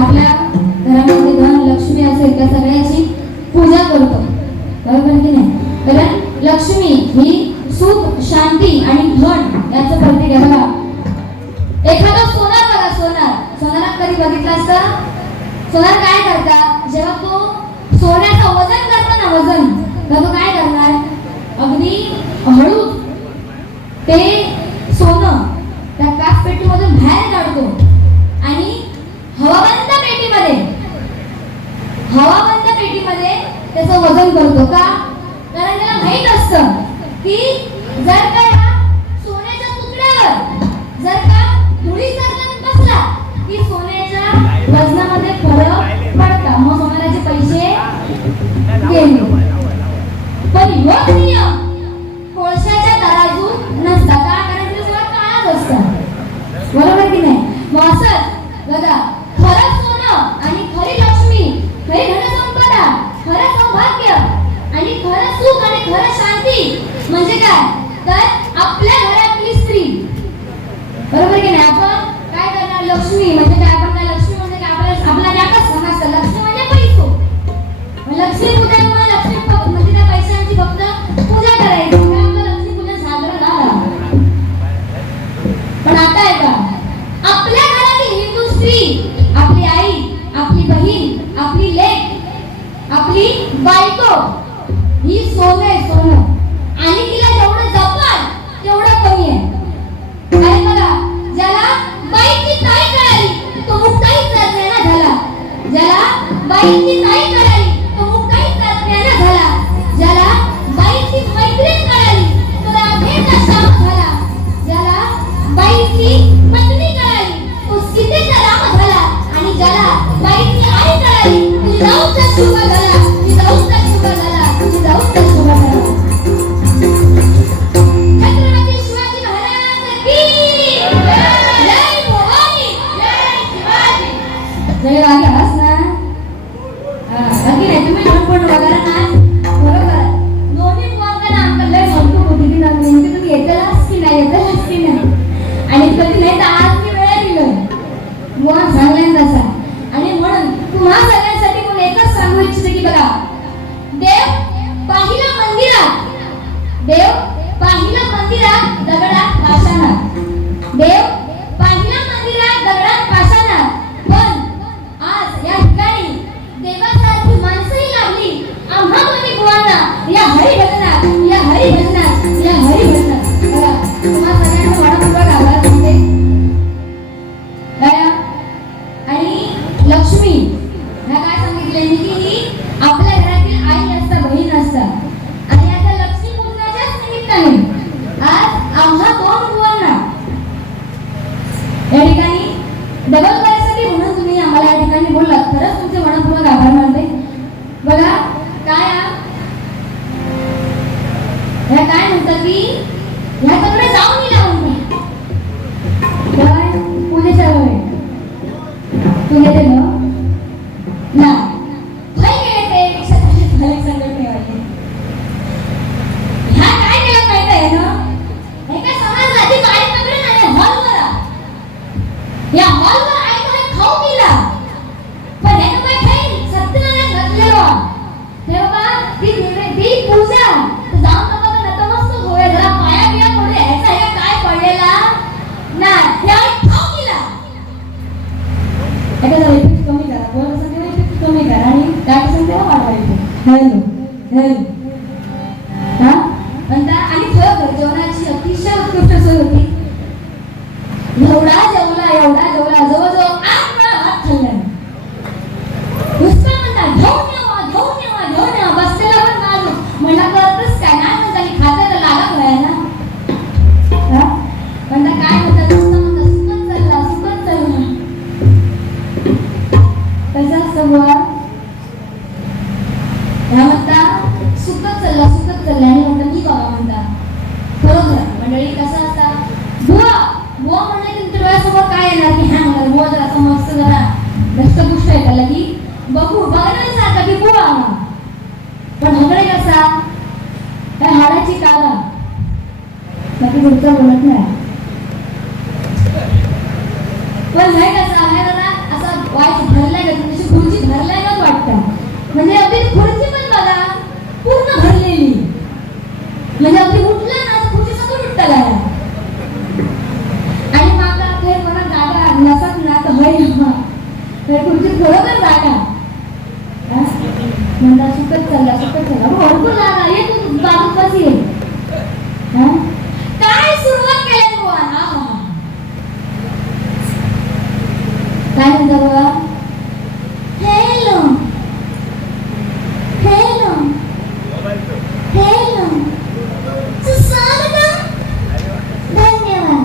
आपल्या घरामध्ये धन लक्ष्मी असेल त्या सगळ्याची पूजा करतो. बरोबर की नाही? कारण लक्ष्मी ही सुख शांती आणि धन याचं प्रतीक आहे. बघा. एखादा सोनार बघा सोनार सोनारात कधी बघितलास का सोनार काय करता? जेव्हा तो सोन्याचं वजन करतो ना वजन तर काय करणार? अगदी हळू ते सोनं त्या कास पेटीमधून बाहेर काढतो. हवामानच्या पेटीमध्ये त्याचं वजन करतो का? कारण त्याला माहीत असतं की जर sim जय वाघास ना बाकी नाही तुम्ही म्हणून बरोबर. दोन्ही कोणता ना आमकां लय समजूक होती ती ना नेमकी तुम्ही येतलास की नाही येतलास की नाही? आणि कधी नाही तर आज मी वेळ दिलो मुळात सांगल्यान तसा आणि एकच सांगू इच्छिते की बघा देव पाहिला मंदिरात देव पाहिला मंदिरात दगडात भाषणात देव पाहिला പുനര हॅलो हॅलो पण हगडे कसा? काय हाडायची काला बाकी तुमचं बोलत नाही. पण लय कसा आहे दादा असा वाईस भरलाय का? तुमची खुर्ची भरलाय का वाटतं? म्हणजे आपली खुर्ची पण बघा पूर्ण भरलेली. म्हणजे आपली उठलं ना खुर्ची सगळं उठता आणि माका खेळ म्हणा जागा नसत ना तर होईल खुर्ची बरोबर जागा. यंदा सुटत चालला सुटत चालला भरपूर हो, लागला ये तू बाजूकच ये काय सुरुवात केली बुवाला काय म्हणता बुवा हेलो हेलो हेलो धन्यवाद.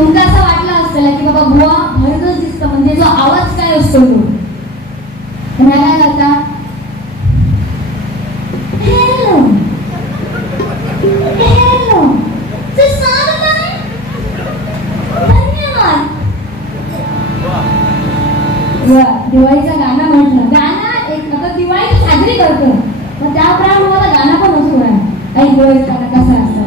तुमका असं वाटलं असतं की बाबा गोवा भरगच दिसतं म्हणजे जो आवाज काय असतो तो? म्हणाला जाता दिवाळीचा गाणं म्हटलं. गाणं एक आता दिवाळी साजरी करतो मग त्याप्रमाणे मला गाणं पण असतो ऐकू कसा असतो?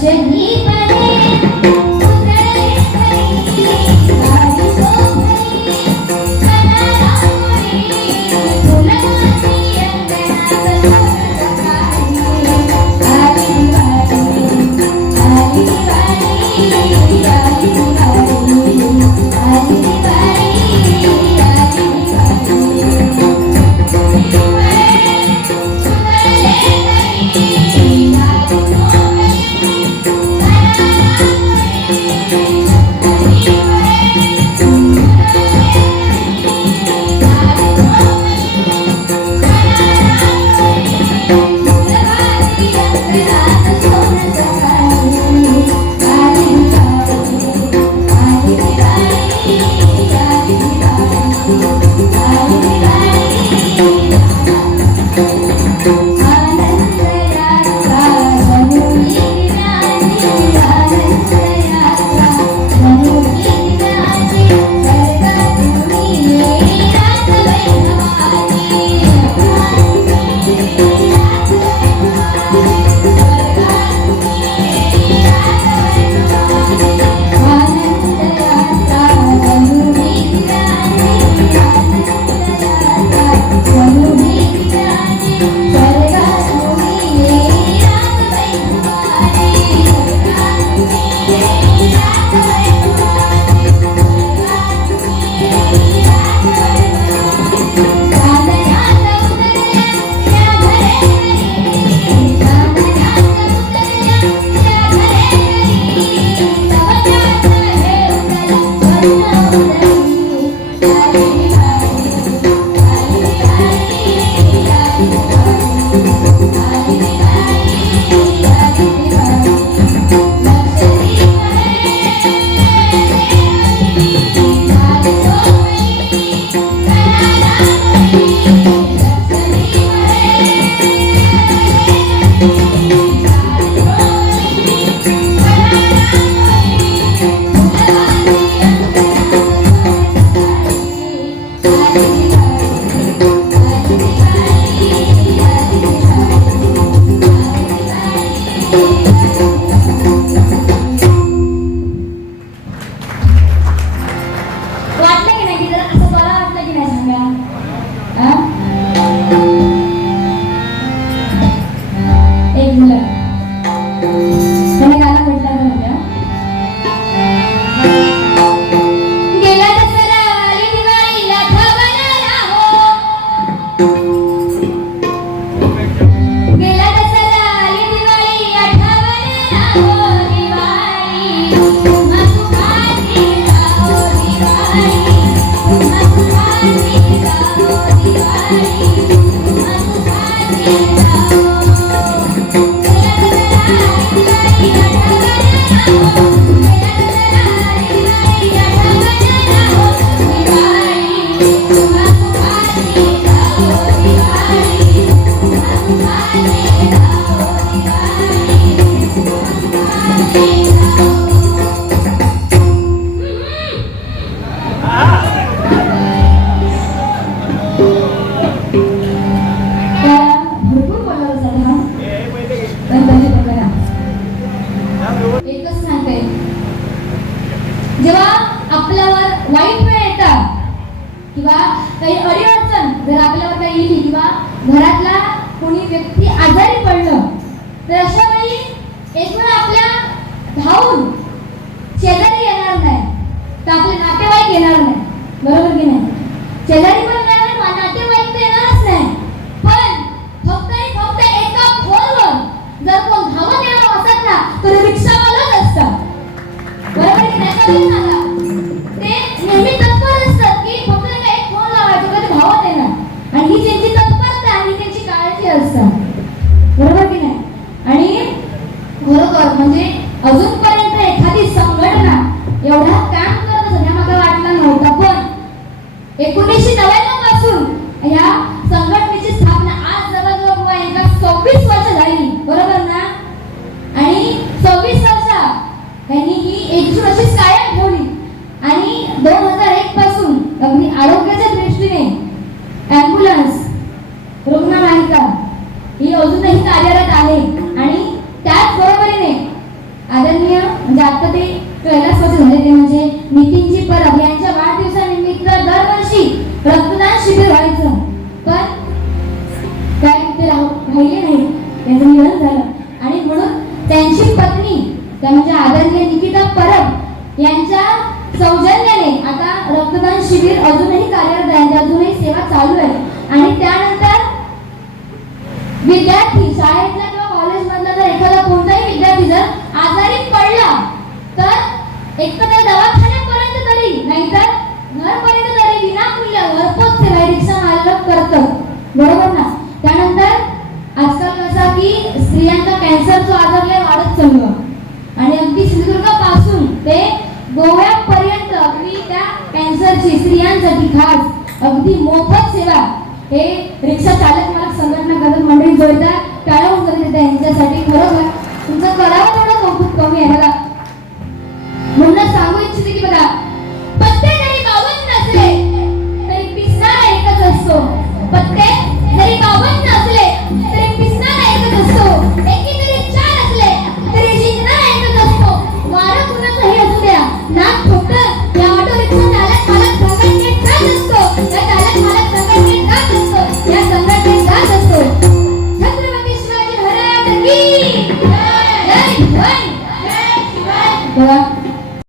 Jenny. Oh, म्हणजे त्या म्हणजे आदरणीय निकिता परब यांच्या सौजन्याने आता रक्तदान शिबिर अजूनही कार्यरत आहे अजूनही सेवा चालू आहे. आणि त्यानंतर विद्यार्थी शाळेतला किंवा कॉलेजमधला जर एखादा कोणताही विद्यार्थी जर आजारी पडला तर एक तर दवाखान्यापर्यंत तरी नाहीतर घरपर्यंत तरी विनामूल्य घरपोच सेवा रिक्षा मालक करतं. बरोबर ना? त्यानंतर आजकाल कसा की स्त्रियांचा कॅन्सरचा आजार लय वाढत चालू आहे. आणि अगदी सिंधुदुर्गापासून ते गोव्यापर्यंत अगदी त्या कॅन्सरची स्त्रियांसाठी खास अगदी मोफत सेवा हे रिक्षा चालक मालक संघटना करत मंडळी जोरदार टाळून करत यांच्यासाठी. खरोखर तुमचं करावं थोडं कौतुक कमी आहे बघा म्हणून सांगू इच्छिते की बघा प्रत्येक